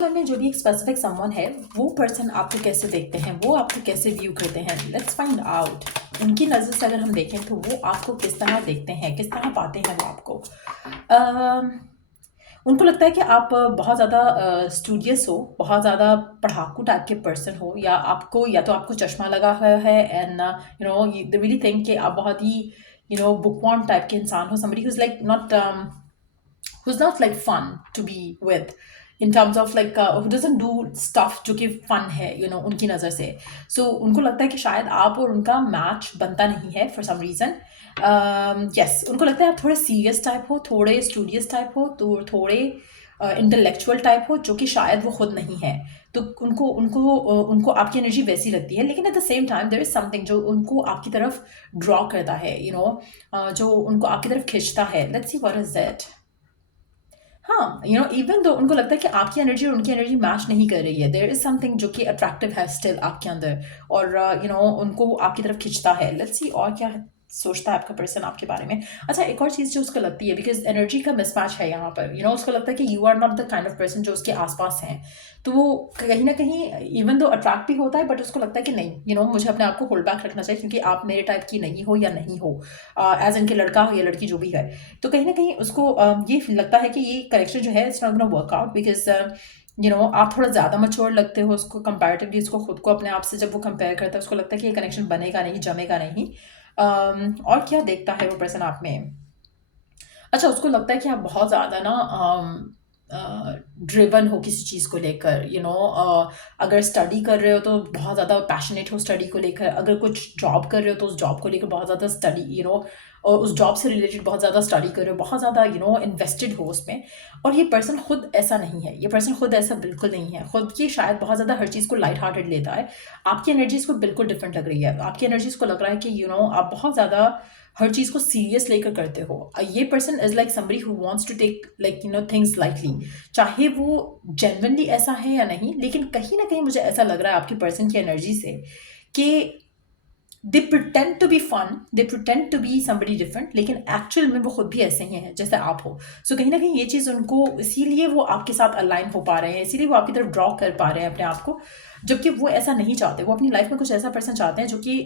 में जो भी एक स्पेसिफिक समवन है, वो पर्सन आपको कैसे देखते हैं, वो आपको कैसे व्यू करते हैं, लेट्स फाइंड आउट। उनकी नज़र से अगर हम देखें तो वो आपको किस तरह देखते हैं, किस तरह पाते हैं वो आपको। उनको लगता है कि आप बहुत ज़्यादा स्टूडियस हो, बहुत ज़्यादा पढ़ाकू टाइप के पर्सन हो, या तो आपको चश्मा लगा हुआ है एंड दे रियली थिंक कि आप बहुत ही बुकवर्म टाइप के इंसान हो, somebody who is like not who's not like fun to be with in terms of like who doesn't do stuff जो कि fun है उनकी नज़र से। So उनको लगता है कि शायद आप और उनका मैच बनता नहीं है for some reason। yes, उनको लगता है आप थोड़े सीरियस टाइप हो, थोड़े स्टूडियस टाइप हो, तो थोड़े इंटेलेक्चुअल टाइप हो, जो कि शायद वो खुद नहीं है। तो उनको आपकी एनर्जी वैसी लगती है, लेकिन at the same time there is something जो उनको आपकी तरफ ड्रॉ करता है, जो उनको आपकी तरफ खींचता है। Let's see what is that. हाँ, इवन दो उनको लगता है कि आपकी एनर्जी और उनकी एनर्जी मैच नहीं कर रही है, देयर इज समथिंग जो कि अट्रैक्टिव है स्टिल आपके अंदर, और उनको आपकी तरफ खींचता है। लेट्स सी और क्या सोचता है आपका पर्सन आपके बारे में। अच्छा, एक और चीज़ जो उसको लगती है, बिकॉज एनर्जी का मिसमैच है यहाँ पर, उसको लगता है कि you are not the kind of person जो उसके आसपास हैं। तो वो कहीं ना कहीं इवन दो अट्रैक्ट भी होता है, बट उसको लगता है कि नहीं, मुझे अपने आप को होल्ड बैक रखना चाहिए, क्योंकि आप मेरे टाइप की नहीं हो या नहीं हो, एज इनके लड़का हो या लड़की जो भी है। तो कहीं ना कहीं उसको ये लगता है कि ये कनेक्शन जो है it's not gonna work out, because आप थोड़ा ज़्यादा मच्योर लगते हो उसको कंपैरेटिवली, उसको खुद को अपने आप से जब वो कंपेयर करता है, उसको लगता है कि ये कनेक्शन बनेगा नहीं, जमेगा नहीं। और क्या देखता है वो पर्सन आप में। अच्छा, उसको लगता है कि आप बहुत ज़्यादा ना ड्रिवन हो किसी चीज़ को लेकर, अगर स्टडी कर रहे हो तो बहुत ज़्यादा पैशनेट हो स्टडी को लेकर, अगर कुछ जॉब कर रहे हो तो उस जॉब को लेकर बहुत ज़्यादा स्टडी, और उस जॉब से रिलेटेड बहुत ज़्यादा स्टडी कर रहे हो, बहुत ज़्यादा इन्वेस्टेड हो उसमें। और ये पर्सन खुद ऐसा नहीं है, ये पर्सन खुद ऐसा बिल्कुल नहीं है, खुद की शायद बहुत ज़्यादा हर चीज़ को लाइट हार्टेड लेता है। आपकी एनर्जीज को बिल्कुल डिफरेंट लग रही है, आपकी एनर्जीज को लग रहा है कि आप बहुत ज़्यादा हर चीज़ को सीरियस लेकर करते हो। ये person is like somebody who wants to take like things lightly, चाहे वो जेन्युइनली ऐसा है या नहीं, लेकिन कहीं ना कहीं मुझे ऐसा लग रहा है आपकी पर्सन की एनर्जी से कि they pretend to be fun, they pretend to be somebody different, लेकिन एक्चुअल में वो खुद भी ऐसे ही हैं जैसे आप हो। सो कहीं ना कहीं ये चीज़ उनको, इसीलिए वो आपके साथ अलाइन हो पा रहे हैं, इसीलिए वो आपकी तरफ ड्रॉ कर पा रहे हैं अपने आप को, जबकि वो ऐसा नहीं चाहते। वो अपनी लाइफ में कुछ ऐसा पर्सन चाहते हैं जो कि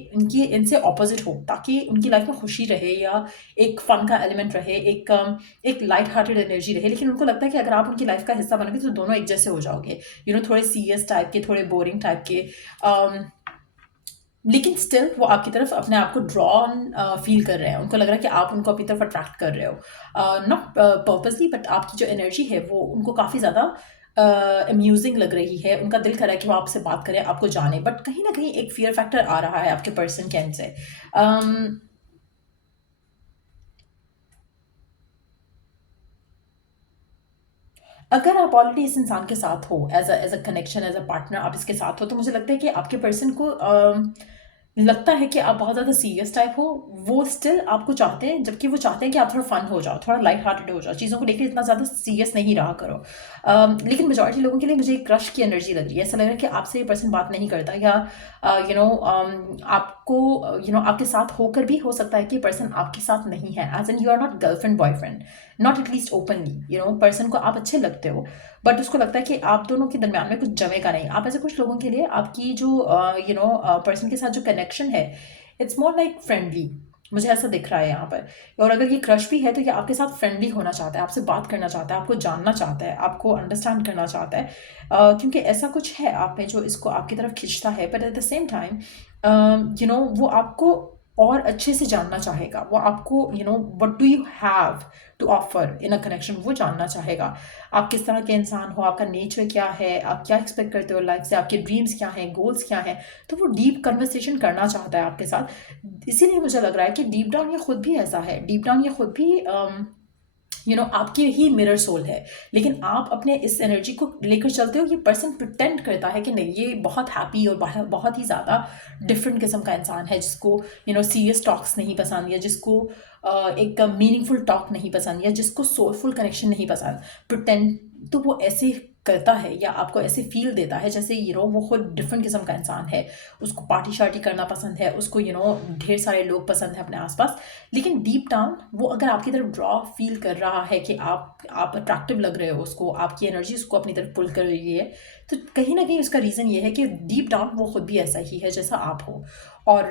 इनसे ऑपोजिट हो, ताकि उनकी लाइफ में खुशी रहे, या एक फन का एलिमेंट रहे, एक लाइट हार्टेड एनर्जी रहे। लेकिन उनको लगता है कि अगर आप उनकी लाइफ का हिस्सा बनोगे तो दोनों एक जैसे हो जाओगे, थोड़े सीरियस टाइप के, थोड़े बोरिंग टाइप के, लेकिन स्टिल वो आपकी तरफ अपने आप को ड्रॉन फील कर रहे हैं। उनको लग रहा है कि आप उनको अपनी तरफ अट्रैक्ट कर रहे हो, नॉट पर्पसली, बट आपकी जो एनर्जी है वो उनको काफ़ी ज़्यादा अम्यूजिंग लग रही है। उनका दिल कर रहा है कि वो आपसे बात करें, आपको जाने, बट कहीं ना कहीं एक फियर फैक्टर आ रहा है आपके पर्सन के एंड से। अगर आप ऑलरेडी इस इंसान के साथ हो, as a connection, as a partner, आप इसके साथ हो, तो मुझे लगता है कि आपके पर्सन को लगता है कि आप बहुत ज़्यादा सीरियस टाइप हो। वो स्टिल आपको चाहते हैं, जबकि वो चाहते हैं कि आप थोड़ा फन हो जाओ, थोड़ा लाइट हार्टेड हो जाओ, चीज़ों को लेकर इतना ज़्यादा सीरियस नहीं रहा करो। लेकिन मेजॉरिटी लोगों के लिए मुझे एक क्रश की एनर्जी लग रही है। ऐसा लग रहा है कि आपसे ये पर्सन बात नहीं करता, या आपको आपके साथ होकर भी हो सकता है कि पर्सन आपके साथ नहीं है, as an you are not girlfriend boyfriend, not at least openly. Person को आप अच्छे लगते हो, बट उसको लगता है कि आप दोनों के दरमियान में कुछ जमेगा नहीं। आप ऐसे कुछ लोगों के लिए आपकी जो पर्सन के साथ जो कनेक्शन है, इट्स मोर लाइक फ्रेंडली, मुझे ऐसा दिख रहा है यहाँ पर। और अगर ये क्रश भी है तो ये आपके साथ फ्रेंडली होना चाहता है, आपसे बात करना चाहता है, आपको जानना चाहता है, आपको अंडरस्टैंड करना चाहता है, क्योंकि ऐसा कुछ है आप में जो इसको आपकी तरफ खींचता है। But at the same time वो आपको और अच्छे से जानना चाहेगा, वो आपको what do you have to offer in a connection, वो जानना चाहेगा। आप किस तरह के इंसान हो, आपका नेचर क्या है, आप क्या एक्सपेक्ट करते हो लाइफ से, आपके ड्रीम्स क्या हैं, गोल्स क्या हैं। तो वो डीप कन्वर्सेशन करना चाहता है आपके साथ। इसीलिए मुझे लग रहा है कि डीप डाउन ये खुद भी ऐसा है, डीप डाउन ये खुद भी आपकी ही मिरर सोल है। लेकिन आप अपने इस एनर्जी को लेकर चलते हो, ये पर्सन प्रिटेंड करता है कि नहीं, ये बहुत हैप्पी और बहुत ही ज़्यादा डिफरेंट किस्म का इंसान है, जिसको सीरियस टॉक्स नहीं पसंद, या जिसको एक मीनिंगफुल टॉक नहीं पसंद, या जिसको सोलफुल कनेक्शन नहीं पसंद। प्रिटेंड, तो वो ऐसे करता है या आपको ऐसे फील देता है जैसे वो खुद डिफरेंट किस्म का इंसान है, उसको पार्टी शार्टी करना पसंद है, उसको ढेर सारे लोग पसंद है अपने आसपास, लेकिन डीप डाउन वो अगर आपकी तरफ ड्रॉ फील कर रहा है कि आप अट्रैक्टिव लग रहे हो उसको, आपकी एनर्जी उसको अपनी तरफ पुल कर रही है, तो कहीं ना कहीं उसका रीज़न ये है कि डीप डाउन वो खुद भी ऐसा ही है जैसा आप हो। और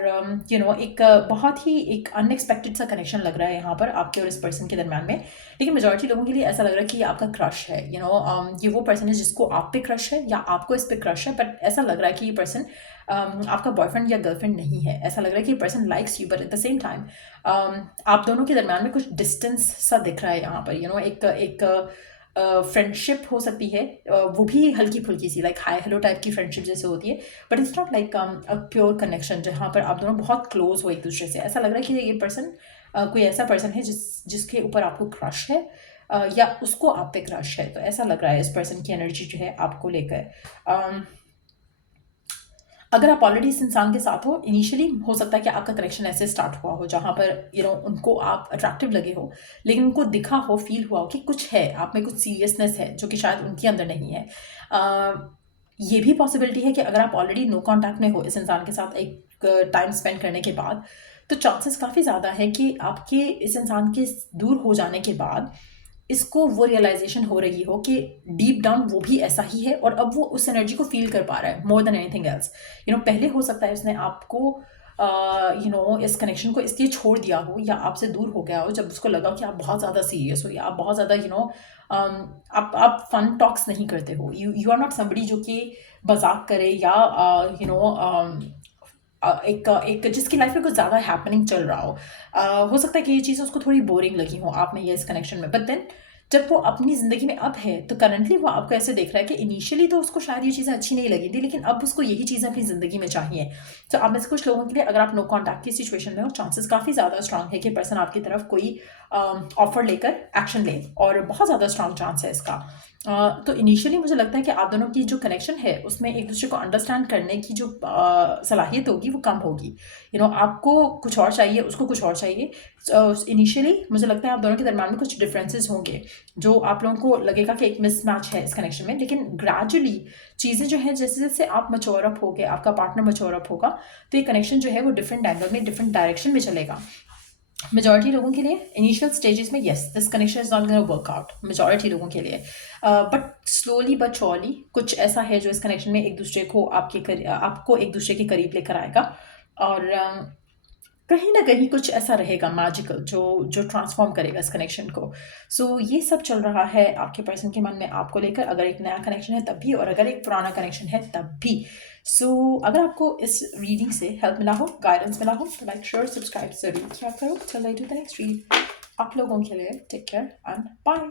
एक बहुत ही एक अनएक्सपेक्टेड सा कनेक्शन लग रहा है यहाँ पर आपके और इस पर्सन के दरम्यान में, लेकिन मेजॉरिटी लोगों के लिए ऐसा लग रहा है कि ये आपका क्रश है। ये वो पर्सन है जिसको आप पे क्रश है या आपको इस पे क्रश है, बट ऐसा लग रहा है कि ये पर्सन आपका बॉयफ्रेंड या गर्लफ्रेंड नहीं है। ऐसा लग रहा है कि ये person likes you, but at the same time आप दोनों के दरम्यान में कुछ डिस्टेंस सा दिख रहा है यहाँ पर। एक फ्रेंडशिप हो सकती है, वो भी हल्की फुल्की सी, लाइक हाय हेलो टाइप की फ्रेंडशिप जैसे होती है, but it's not like a pure connection जहाँ पर आप दोनों बहुत क्लोज हो एक दूसरे से। ऐसा लग रहा है कि ये पर्सन कोई ऐसा पर्सन है जिसके ऊपर आपको क्रश है, या उसको आप पे क्रश है। तो ऐसा लग रहा है इस पर्सन की एनर्जी जो है आपको लेकर। अगर आप ऑलरेडी इस इंसान के साथ हो, इनिशियली हो सकता है कि आपका कनेक्शन ऐसे स्टार्ट हुआ हो जहाँ पर उनको आप अट्रैक्टिव लगे हो, लेकिन उनको दिखा हो, फील हुआ हो कि कुछ है आप में, कुछ सीरियसनेस है जो कि शायद उनके अंदर नहीं है। ये भी पॉसिबिलिटी है कि अगर आप ऑलरेडी नो कांटेक्ट में हो इस इंसान के साथ एक टाइम स्पेंड करने के बाद, तो चांसेस काफ़ी ज़्यादा है कि आपके इस इंसान के दूर हो जाने के बाद इसको वो रियलाइजेशन हो रही हो कि डीप डाउन वो भी ऐसा ही है, और अब वो उस एनर्जी को फील कर पा रहा है मोर देन एनीथिंग एल्स। पहले हो सकता है उसने आपको इस कनेक्शन को इसलिए छोड़ दिया हो या आपसे दूर हो गया हो जब उसको लगा कि आप बहुत ज़्यादा सीरियस हो, या आप बहुत ज़्यादा आप फन टॉक्स नहीं करते हो, यू आर नॉट समबडी जो कि मजाक करे, या एक जिसकी लाइफ में कुछ ज़्यादा हैपनिंग चल रहा हो। हो सकता है कि ये चीज़ उसको थोड़ी बोरिंग लगी हो आप में या इस कनेक्शन में, बट देन जब वो अपनी ज़िंदगी में अब है, तो करंटली वो आपको ऐसे देख रहा है कि इनिशियली तो उसको शायद ये चीज़ें अच्छी नहीं लगी थी, लेकिन अब उसको यही चीज़ें अपनी ज़िंदगी में चाहिए। तो आप में से कुछ लोगों के लिए, अगर आप नो कॉन्टैक्ट की सिचुएशन में हो, चांसेस काफ़ी ज़्यादा स्ट्रांग है कि पर्सन आपकी तरफ कोई ऑफर लेकर एक्शन ले, और बहुत ज़्यादा स्ट्रांग चांस है इसका। तो इनिशियली मुझे लगता है कि आप दोनों की जो कनेक्शन है उसमें एक दूसरे को अंडरस्टैंड करने की जो सलाहियत होगी वो कम होगी। आपको कुछ और चाहिए, उसको कुछ और चाहिए। इनिशियली मुझे लगता है आप दोनों के दरम्यान में कुछ डिफरेंसेस होंगे जो आप लोगों को लगेगा कि एक मिसमैच है इस कनेक्शन में, लेकिन ग्रेजुअली चीज़ें जो है, जैसे जैसे आप मैच्योर अप होगे, आपका पार्टनर मैच्योर अप होगा, तो ये कनेक्शन जो है वो डिफरेंट एंगल में, डिफरेंट डायरेक्शन में चलेगा। मेजॉरिटी लोगों के लिए इनिशियल स्टेजेस में yes, this connection is not gonna work out majority लोगों के लिए, बट स्लोली बट श्योरली कुछ ऐसा है जो इस कनेक्शन में एक दूसरे को आपको एक दूसरे के करीब लेकर आएगा, और कहीं ना कहीं कुछ ऐसा रहेगा मैजिकल जो जो ट्रांसफॉर्म करेगा इस कनेक्शन को। सो ये सब चल रहा है आपके पर्सन के मन में आपको लेकर, अगर एक नया कनेक्शन है तब भी, और अगर एक पुराना कनेक्शन है तब भी। सो अगर आपको इस रीडिंग से हेल्प मिला हो, गाइडेंस मिला हो, तो लाइक शेयर सब्सक्राइब जरूर किया करो। Till I do the next read, आप लोगों के लिए टेक केयर एंड बाय।